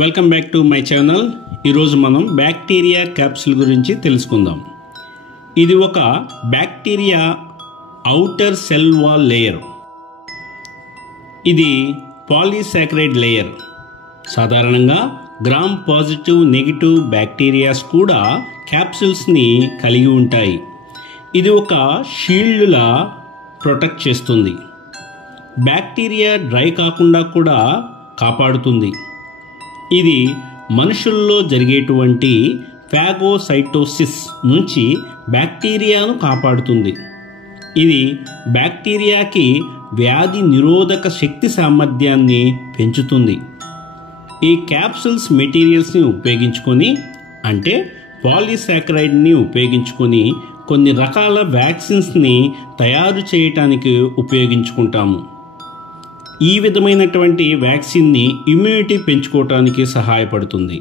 Welcome back to my channel. ఈరోజు మనం bacteria capsule గురించి తెలుసుకుందాం. ఇది ఒక bacteria outer cell wall layer. ఇది పాలీసాకరైడ్ లేయర్. సాధారణంగా గ్రామ్ పాజిటివ్ నెగిటివ్ బ్యాక్టీరియాస్ కూడా క్యాప్సూల్స్ని కలిగి ఉంటాయి. ఇది ఒక షీల్డ్లా ప్రొటెక్ట్ చేస్తుంది. బ్యాక్టీరియా డ్రై కాకుండా కూడా కాపాడుతుంది. ఇది మనుషుల్లో జరిగేటువంటి ఫాగోసైటోసిస్ నుంచి బ్యాక్టీరియాను కాపాడుతుంది. ఇది బ్యాక్టీరియాకి వ్యాధి నిరోధక శక్తి సామర్థ్యాన్ని పెంచుతుంది. ఈ క్యాప్సూల్స్ మెటీరియల్స్ని ఉపయోగించుకొని, అంటే పాలీసాకరైడ్ని ఉపయోగించుకొని కొన్ని రకాల వ్యాక్సిన్స్ని తయారు చేయటానికి ఉపయోగించుకుంటాము. ఈ విధమైనటువంటి వ్యాక్సిన్ని ఇమ్యూనిటీ పెంచుకోవటానికి సహాయపడుతుంది.